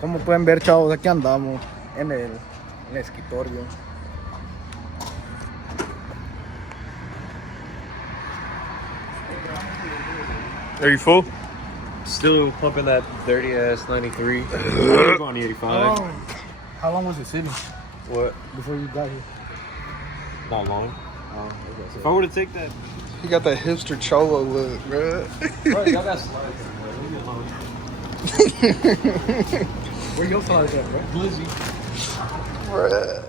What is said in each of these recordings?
Como pueden ver, chavos, aquí andamos en el escritorio. Are you full? Still pumping that dirty ass 93. I'm going 85. How long was it sitting What? before you got here? Not long. If I were to take that. He got that hipster cholo look, bro. Bro, y'all got slides. Where your slides at, bro? Glizzy. Bruh.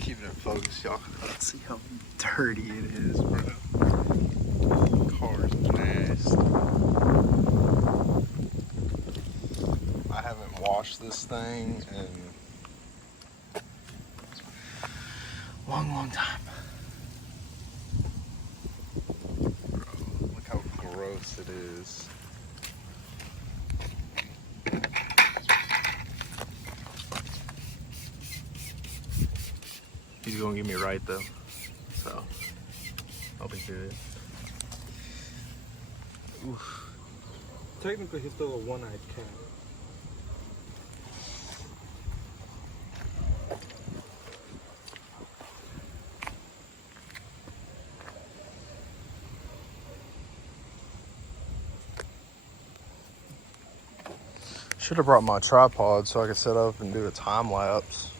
Keeping it focused, y'all. Let's see how dirty it is, bro. Car's nasty. I haven't washed this thing in a long, long time. Bro, look how gross it is. He's gonna get me right though, so I'll be good. Oof. Technically, he's still a one-eyed cat. Should have brought my tripod so I could set up and do a time lapse.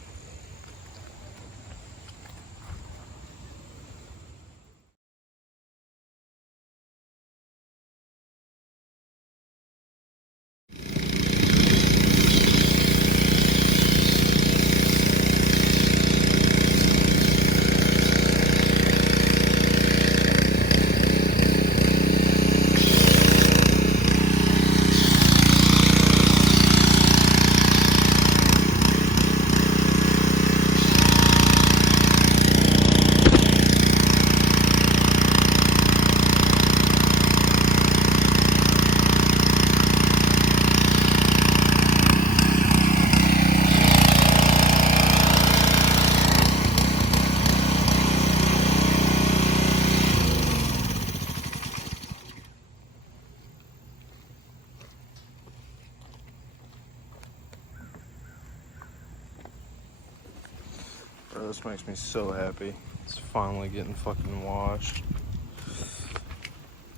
Bro, this makes me so happy. It's finally getting fucking washed.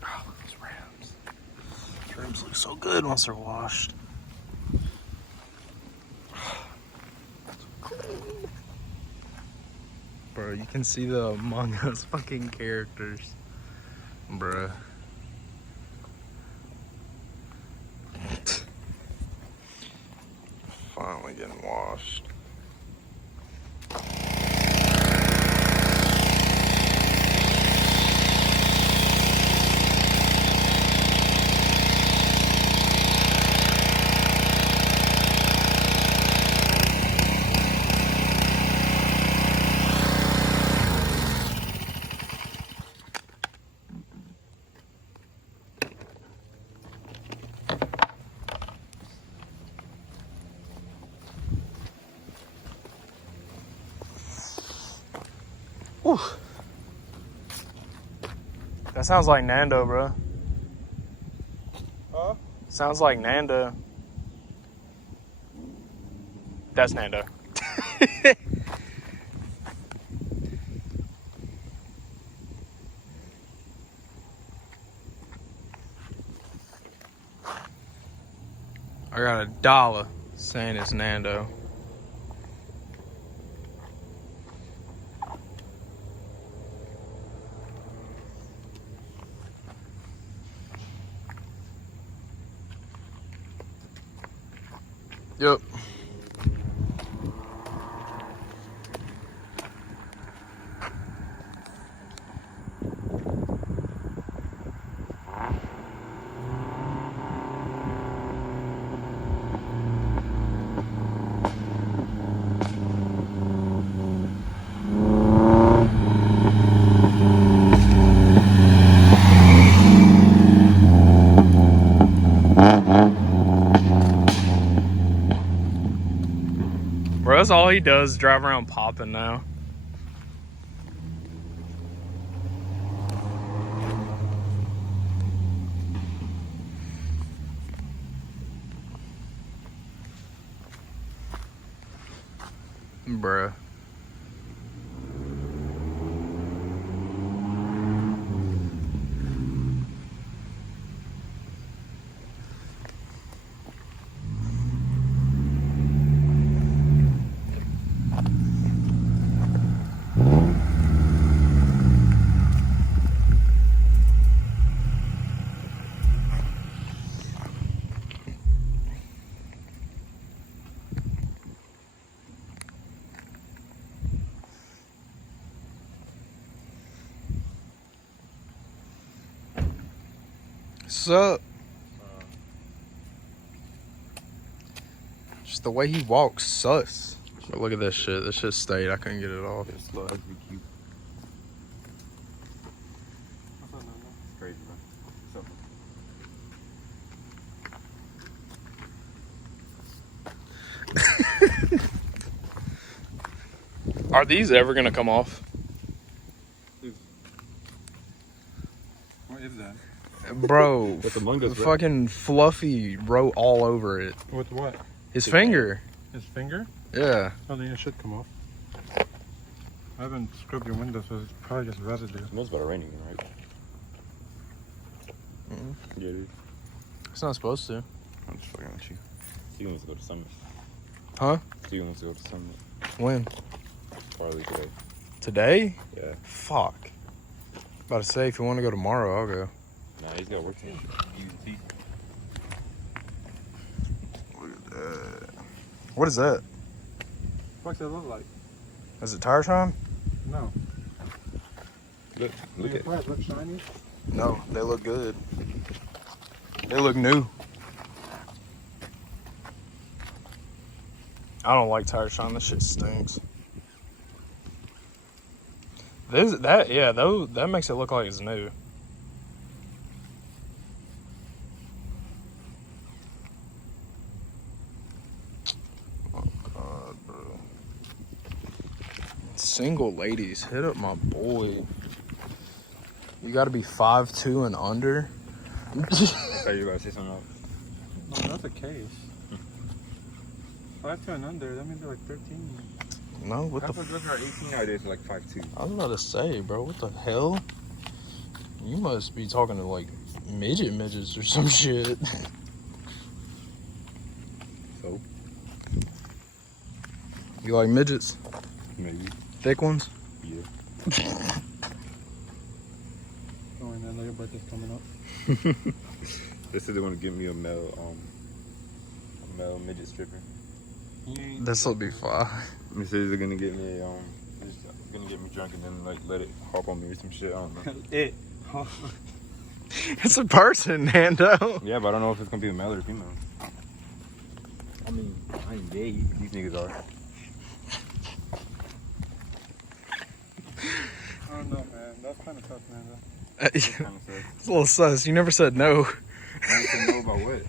Oh, look at those rims. These rims look so good once they're washed. Bro, you can see the Among Us fucking characters. Bruh. Finally getting washed. Whew. That sounds like Nando, bro. Huh? Sounds like Nando. That's Nando. I got $1 saying it's Nando. Yep. Bro, that's all he does, drive around popping now. Bruh. Sup? Just the way he walks, sus. But look at this shit. This shit stayed. I couldn't get it off. It's slow. That'd be cute. What's up, Nana? It's crazy, bro. Are these ever gonna come off? What is that? Bro, What's among us, bro? fucking Fluffy wrote all over it. With what? His finger. His finger? Yeah. Oh, then it should come off. I haven't scrubbed your window, so it's probably just residue. It smells about raining, right? Mhm. Yeah, dude. It's not supposed to. I'm just fucking with you. Steven wants to go to Summit. Huh? Steven wants to go to Summit. When? Probably today. Today? Yeah. Fuck. About to say, if you want to go tomorrow, I'll go. Nah, he's got work today. Look at that. What is that? What's it look like? Is it tire shine? No. Look Look at at look shiny. No, they look good. They look new. I don't like tire shine. This shit stinks. That makes it look like it's new. Oh God, bro. Single ladies, hit up my boy. You gotta be 5'2" and under. I thought you were about to say something else. No, that's a case. 5 to and under, that means they're like 13. No, what the Those are 18 nowadays, like 5'2". I was about to say, bro, what the hell? You must be talking to like midgets or some shit. So? You like midgets? Maybe. Thick ones? Yeah. Oh, and I know your birthday's coming up. They said they want to give me a male midget stripper. This'll be fine. They said they're gonna get me gonna get me drunk and then like let it hop on me or some shit. I don't know. It. It's a person, Nando. Yeah, but I don't know if it's gonna be a male or a female. I mean, I ain't gay. These niggas are. I don't know, man. That's kind of tough, man. It's Kind of sad. a little sus. You never said no. I don't know about what.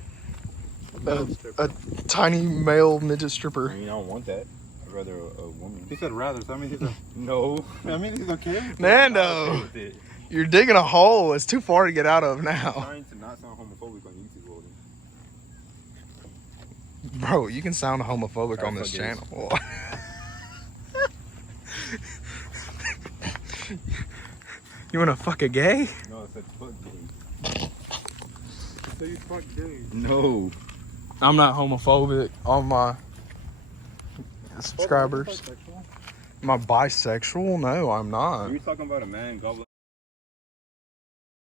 A tiny male midget I stripper. mean, I don't want that. I'd rather a woman. He said rather, so that means he's No. that means he's okay. Nando, With it. you're digging a hole. It's too far to get out of I'm now. trying to not sound homophobic on YouTube, Golden. Bro, you can sound homophobic on this Fuck it. channel. You wanna fuck a gay? No, it said fuck gay. So you fuck gay. No. I'm not homophobic on my subscribers. Bisexual? Am I bisexual? No, I'm Are not. you talking about a man gobbling?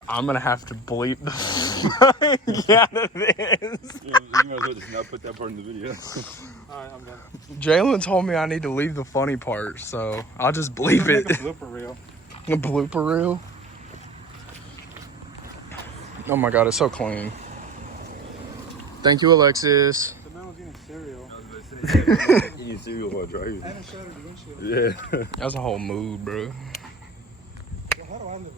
I'm gonna have to bleep the fuck out of this. You might as well just not put that part in the video. Alright, I'm done. Jalen told me I need to leave the funny part, so I'll just bleep Make a it. blooper reel. A blooper reel. Oh my god, it's so clean. Thank you, Alexis. The man was eating cereal. Eating cereal while driving. And it shattered the windshield. Yeah. That's a whole mood, bro. Well, how do I live like